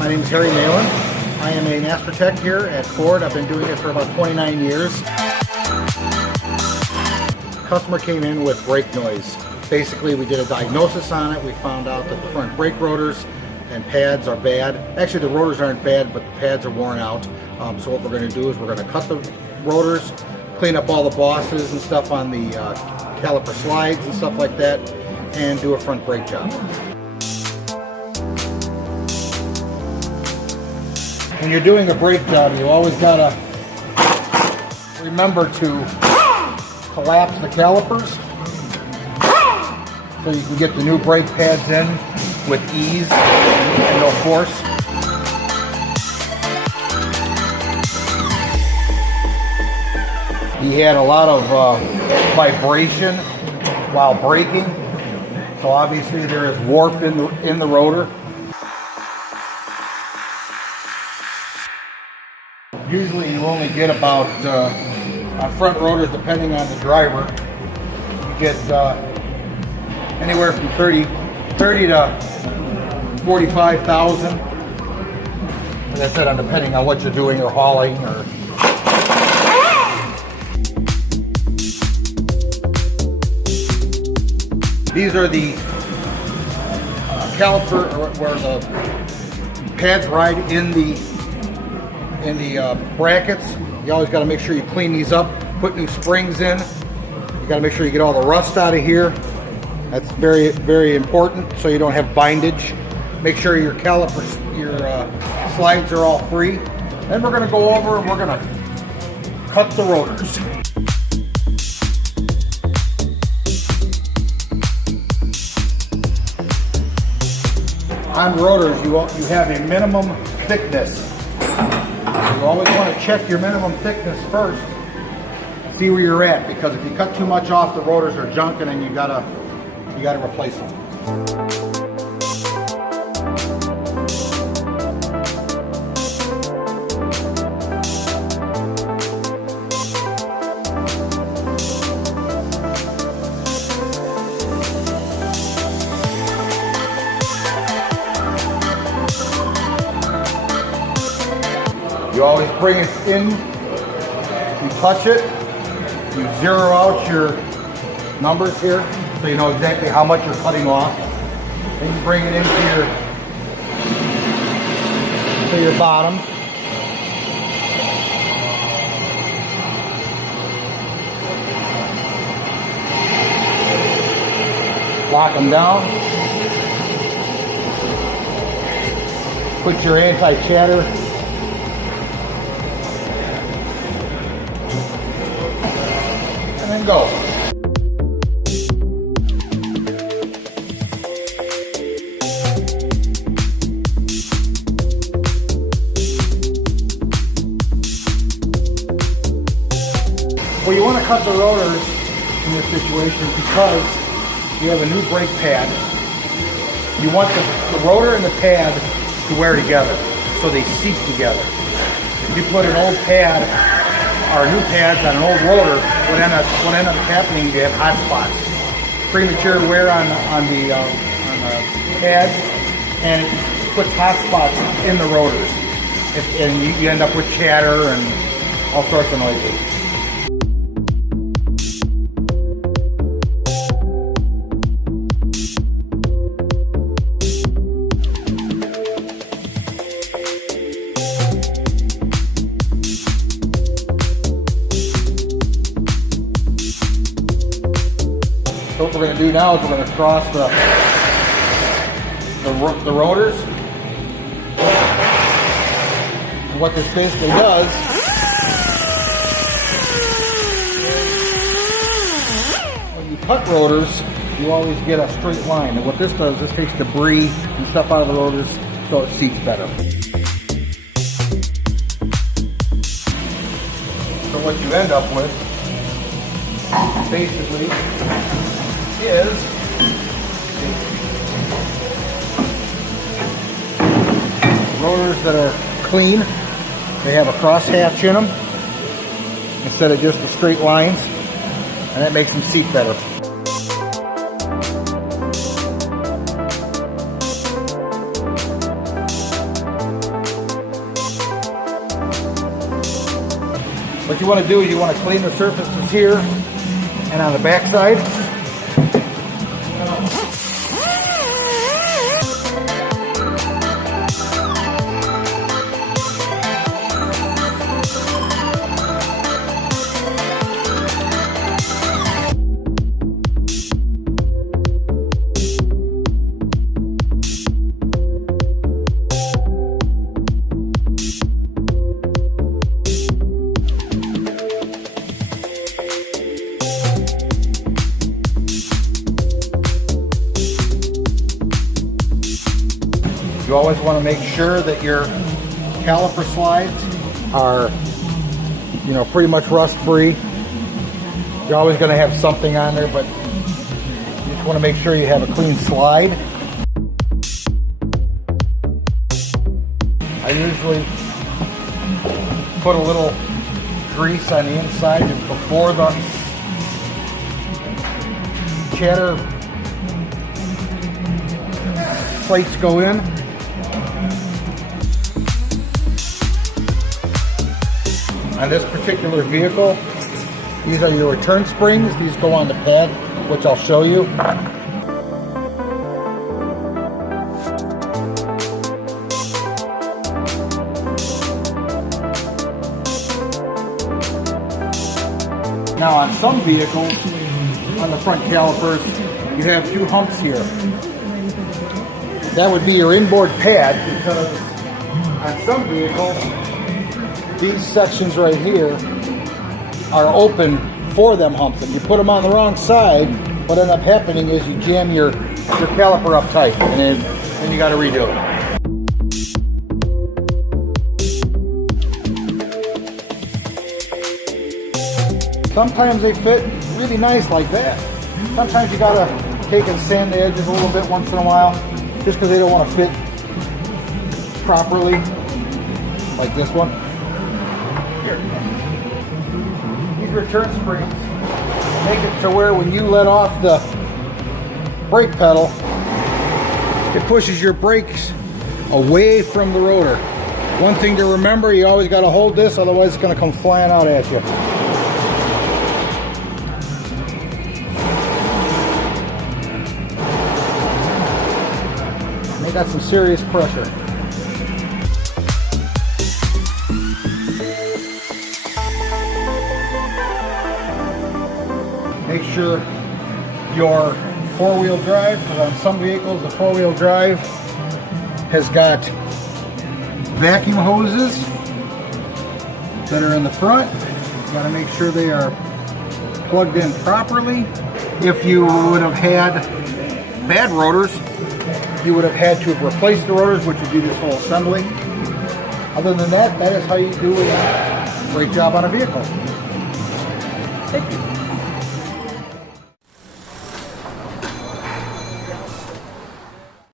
My name is Harry Malin. I am a master tech here at Ford. I've been doing it for about 29 years. Customer came in with brake noise. Basically, we did a diagnosis on it. We found out that the front brake rotors and pads are bad. Actually, the rotors aren't bad, but the pads are worn out. So what we're going to do is we're going to cut the rotors, clean up all the bosses and stuff on the caliper slides and stuff like that, and do a front brake job. When you're doing a brake job, you always got to remember to collapse the calipers so you can get the new brake pads in with ease and no force. He had a lot of vibration while braking, so obviously there is warp in the rotor. Usually you only get about, on front rotors, depending on the driver, you get anywhere from 30 to 45,000. As I said, depending on what you're doing or hauling or. These are the caliper where the pads ride in the brackets. You always got to make sure you clean these up, put new springs in. You got to make sure you get all the rust out of here. That's very, very important so you don't have bindage. Make sure your calipers, your slides are all free. Then we're going to go over and we're going to cut the rotors. On rotors, you have a minimum thickness. You always want to check your minimum thickness first. See where you're at, because if you cut too much off, the rotors are junk, and then you gotta replace them. You always bring it in, you touch it, you zero out your numbers here so you know exactly how much you're cutting off. Then you bring it into your bottom. Lock them down. Put your anti-chatter and go. Well, you want to cut the rotors in this situation because you have a new brake pad. You want the rotor and the pad to wear together so they seat together. If you put an old pad or new pads on an old rotor, what end up happening, you have hot spots. Premature wear on the pads, and it puts hot spots in the rotors. And you end up with chatter and all sorts of noises. So what we're going to do now is we're going to cross the rotors. And what this basically does, when you cut rotors, you always get a straight line. And what this does, this takes debris and stuff out of the rotors so it seats better. So what you end up with, basically, is rotors that are clean. They have a crosshatch in them instead of just the straight lines, and that makes them seat better. What you want to do is you want to clean the surfaces here and on the back side. You always want to make sure that your caliper slides are, you know, pretty much rust free. You're always going to have something on there, but you just want to make sure you have a clean slide. I usually put a little grease on the inside before the chatter plates go in. On this particular vehicle, these are your return springs. These go on the pad, which I'll show you. Now on some vehicles, on the front calipers, you have two humps here. That would be your inboard pad, because on some vehicles, these sections right here are open for them humps. If you put them on the wrong side, what ends up happening is you jam your caliper up tight, and then you got to redo it. Sometimes they fit really nice like that. Sometimes you got to take and sand the edges a little bit once in a while, just because they don't want to fit properly, like this one. These return springs make it to where when you let off the brake pedal, it pushes your brakes away from the rotor. One thing to remember, you always got to hold this, otherwise it's going to come flying out at you. And they got some serious pressure. Make sure your four-wheel drive, because on some vehicles the four-wheel drive has got vacuum hoses that are in the front. You got to make sure they are plugged in properly. If you would have had bad rotors, you would have had to have replaced the rotors, which would be this whole assembly. Other than that, that is how you do a great job on a vehicle. Thank you.